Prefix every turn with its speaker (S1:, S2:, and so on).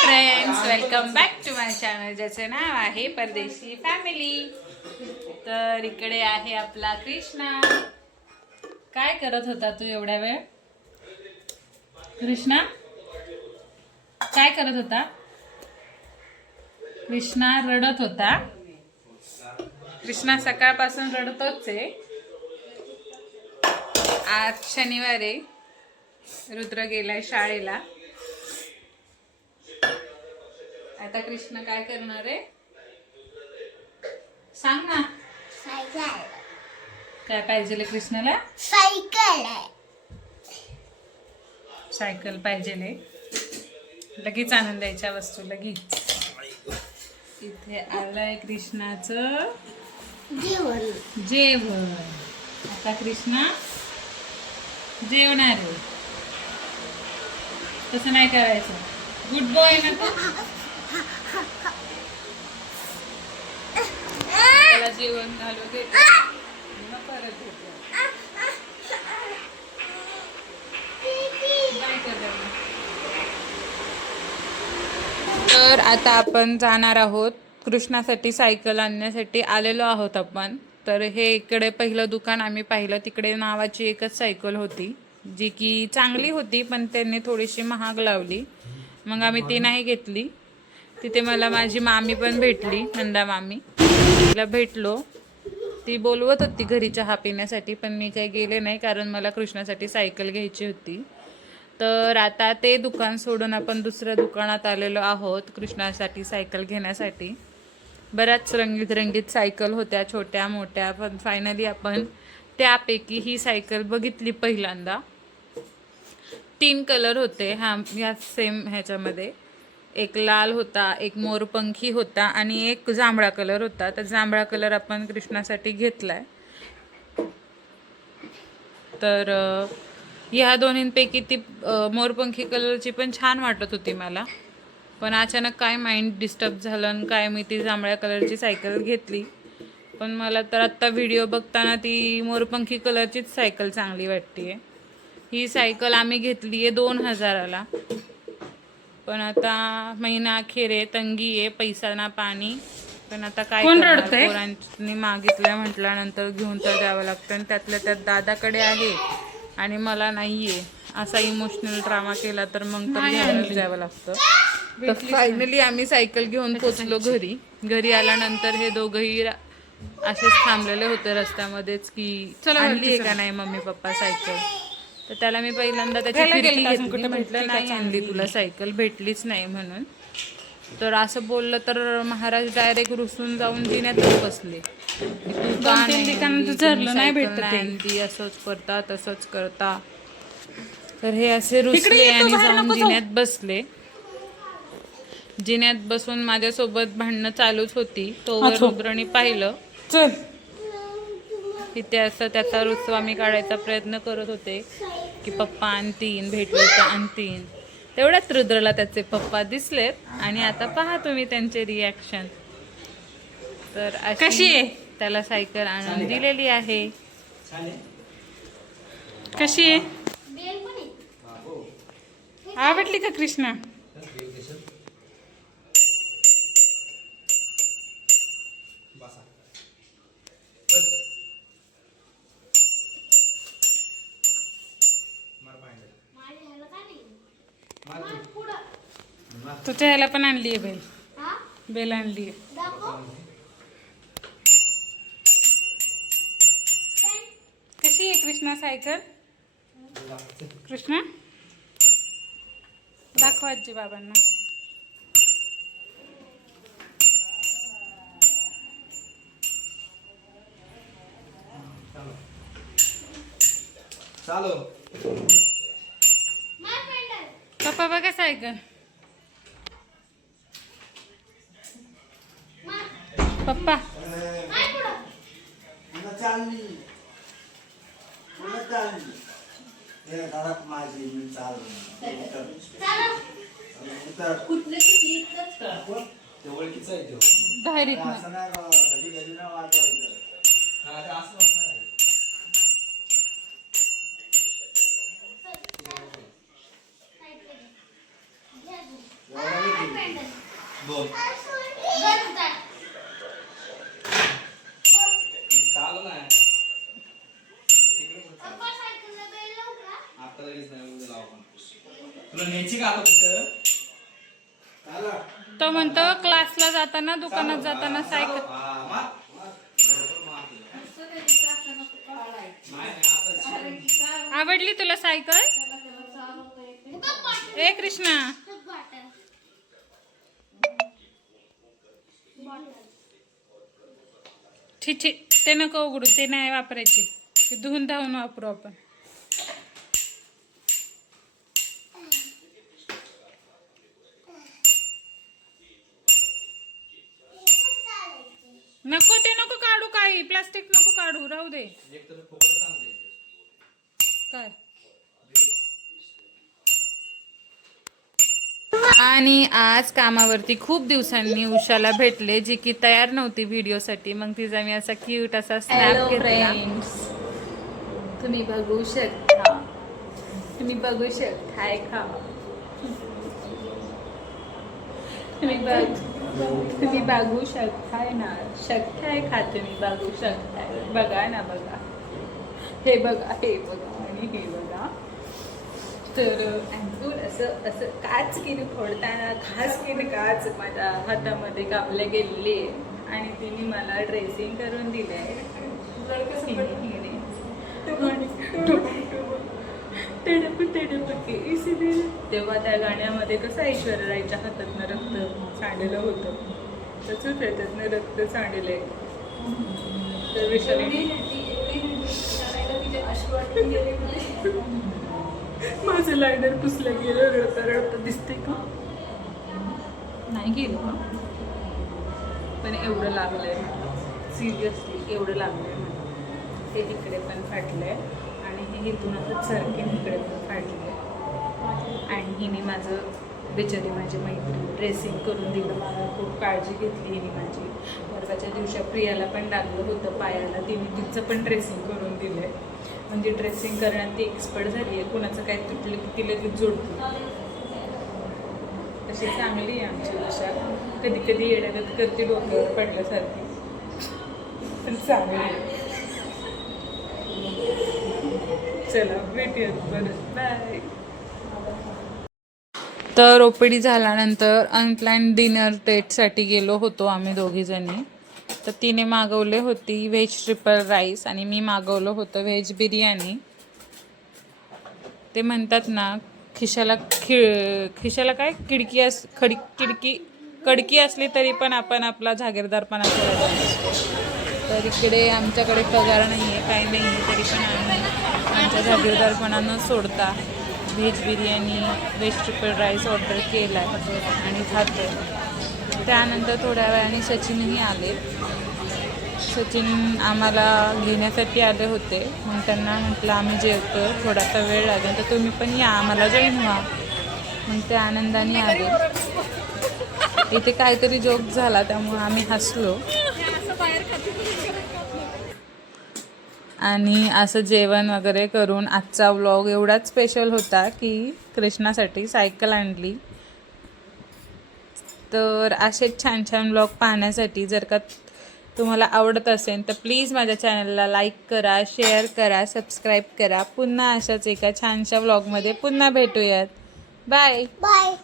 S1: Friends welcome back to my channel ज्याचे नाव आहे परदेशी फॅमिली तर इकडे आहे आपला कृष्णा. काय करत होता तू एवढ्या वेळ? कृष्णा? काय करत होता? कृष्णा रडत होता. कृष्णा सकाळपासून रडतोच आहे. आज शनिवार आहे. रुद्र गेलाय शाळेला. आता कृष्ण काय करणार आहे? सांग ना.
S2: सायकल
S1: काय पाहिजे कृष्णाला?
S2: सायकल
S1: सायकल पाहिजे लगेच आणून वस्तू लगेच. इथे आलंय कृष्णाचं
S2: जेवण.
S1: जेवण आता कृष्णा जेवणार आहे. तसं नाही करायचं. गुड बॉय ना त्याला जेवण घालू दे मग परत देते. तर आता आपण जाणार आहोत कृष्णासाठी सायकल आणण्यासाठी. आलेलो आहोत आपण. तर हे इकडे पहिलं दुकान आम्ही पाहिलं. तिकडे नावाची एकच सायकल होती जी की चांगली होती पण त्यांनी थोडीशी महाग लावली. मग आम्ही ती नाही घेतली. तिथे मला माझी मामी पण भेटली नंदा मामी. तिला भेटलो. ती बोलवत होती घरी चहा पिण्यासाठी पण मी काही गेले नाही कारण मला कृष्णासाठी सायकल घ्यायची होती. तर आता ते दुकान सोडून आपण दुसऱ्या दुकानात आलेलो आहोत कृष्णासाठी सायकल घेण्यासाठी. बऱ्याच रंगीत रंगीत सायकल होत्या छोट्या मोठ्या पण फायनली आपण त्यापैकी ही सायकल बघितली पहिल्यांदा. तीन कलर होते हा या सेम ह्याच्यामध्ये. एक लाल होता एक मोरपंखी होता आणि एक जांभळा कलर होता. तर जांभळा कलर आपण कृष्णासाठी घेतलाय. तर ह्या दोन्हींपैकी ती मोरपंखी कलरची पण छान वाटत होती मला. पण अचानक काय माइंड डिस्टर्ब झालं आणि काय मी ती जांभळ्या कलरची सायकल घेतली. पण मला तर आत्ता व्हिडिओ बघताना ती मोरपंखी कलरचीच सायकल चांगली वाटते ही सायकल आम्ही घेतली आहे दोन हजाराला. पण आता महिना अखेर आहे तंगी आहे पैसा ना पाणी. पण आता काय करणार? पोरांनी मागितलं म्हटल्यानंतर घेऊन तर द्यावं लागतं आणि त्यातल्या त्यात दादाकडे आहे आणि मला नाहीये. असा इमोशनल ड्रामा केला तर मग तर घ्यायलाच द्यावं लागतं. तर फायनली आम्ही सायकल घेऊन पोचलो घरी. घरी आल्यानंतर हे दोघंही रा- असेच थांबलेले होते रस्त्यामध्येच की आणली आहे का नाही मम्मी पप्पा सायकल तर त्याला मी पहिल्यांदा त्याची घेतली म्हटलं नाही आणली तुला सायकल भेटलीच नाही म्हणून. तर असं बोललं तर महाराज डायरेक्ट रुसून जाऊन जिन्यातच बसले. नाही? आणली, असंच करता तसंच करता. तर हे असे रुसले आणि जाऊन जिन्यात बसले. जिन्यात बसून माझ्यासोबत भांडणं चालूच होती. तो रुद्रनी पाहिलं. तिथे असं त्याचा रुसवा मी काढायचा प्रयत्न करत होते. की पप्पा आणतीन भेटले तर आणतीन. तेवढ्यात रुद्रला त्याचे पप्पा दिसलेत आणि आता पहा तुम्ही त्यांचे रिॲक्शन तर कशी आहे? त्याला सायकल आणून दिलेली आहे. कशी आहे? आवडली का कृष्णा? तुझ्या ह्याला पण आणली आहे बेल। बेल आणली कशी आहे कृष्णा सायकल कृष्णा? दाखव आजी बाबांना
S3: चालो।
S1: पप्पा बघा सायकल. पप्पा.
S3: पुन्हा बोल चालू नाही. तिकडे पण चालू. आता लगेच नाही उद्या लावू आपण. तुला न्यायची का आता कुठं? चाला.
S1: तो म्हणतो क्लासला जाताना दुकानात जाताना सायकल आवडली तुला सायकल? ए कृष्णा. छी छी ते नको उघडू ते नाही वापरायची. ते धुवून धावून वापरू आपण. नको ते नको काढू काही. प्लास्टिक नको काढू. राहू दे. काय? आणि आज कामावरती खूप दिवसांनी उषाला भेटले जी की तयार नव्हती व्हिडिओसाठी. मग तिचा मी असा क्यूट असा स्नॅप घेतला. तुम्ही बघू शकता. तुम्ही बघू शकताय का तुम्ही बघ. तुम्ही बघू शकताय ना. शकताय का तुम्ही बघू शकताय? बघा ना बघा. हे बघा हे बघा आणि हे बघा. तर अँकूर असं असं काच किने फोडताना खास किने काच माझ्या हातामध्ये कापले गेलेली आहे. आणि तिने मला ड्रेसिंग करून दिलं आहे. तेव्हा त्या गाण्यामध्ये कसं ऐश्वर्या रायच्या हातातनं रक्त सांडलं होतं. तसंच त्याच्यातनं रक्त सांडलंय तर विषारी माझं लायनर पुसलं गेलं रडता रडता दिसते का? नाही गेलं का पण एवढं लागलंय सिरियसली एवढं लागलंय मला. हे इकडे पण फाटलंय आणि हे इथून आता चरके इकडे पण फाटलंय. आणि हिने माझं बिचारी माझी मैत्रीण ड्रेसिंग करून दिलं. मला खूप काळजी घेतली हिने माझी. परवाच्या दिवशी प्रियाला पण लागलं होतं पायाला. तिने तिचं पण ड्रेसिंग करून दिलं आहे म्हणजे ड्रेसिंग करण्यात ती एक्सपर्ट झाली आहे. कुणाचं काय तुटलं की ती लगेच जोडते तशी चांगली आहे आमची भाषा कधी कधी येड्यागत करते डोक्यावर पडल्यासारखी. पण चांगली आहे. चला भेटूयात परत. बाय तर ओपीडी झाल्यानंतर अनप्लॅन डिनर डेटसाठी गेलो होतो आम्ही दोघीजणी. तर तिने मागवले होती व्हेज ट्रिपल राईस आणि मी मागवलं होतं व्हेज बिर्याणी. ते म्हणतात ना खिशाला खि खिशाला काय? खिडकी अस खडी खिडकी कडकी असली तरी पण आपण आपला जागीरदारपणा करायचा. तर इकडे आमच्याकडे पगार नाही आहे काही नाही आहे तरी पण आम्ही आमच्या जागीरदारपणा न सोडता veg biryani veg triple rice order केला आहे आणि खातो त्यानंतर थोड्या वेळाने सचिनही आले. सचिन आम्हाला घेण्यासाठी आले होते. मग त्यांना म्हटलं आम्ही जेवतो थोडासा वेळ लागेल तर तुम्ही पण या. आम्हाला जॉईन व्हा. मग ते आनंदाने आले. इथे काहीतरी जोक झाला त्यामुळे आम्ही हसलो. आणि असं जेवण वगैरे करून आजचा व्लॉग एवढाच स्पेशल होता की कृष्णासाठी सायकल आणली. तर असेच छान छान ब्लॉग पाहण्यासाठी जर का तुम्हाला आवडत असेल तर प्लीज माझ्या चॅनलला लाईक करा शेअर करा सबस्क्राईब करा. पुन्हा अशाच एका छानशा व्लॉगमध्ये पुन्हा भेटूयात. Bye
S2: bye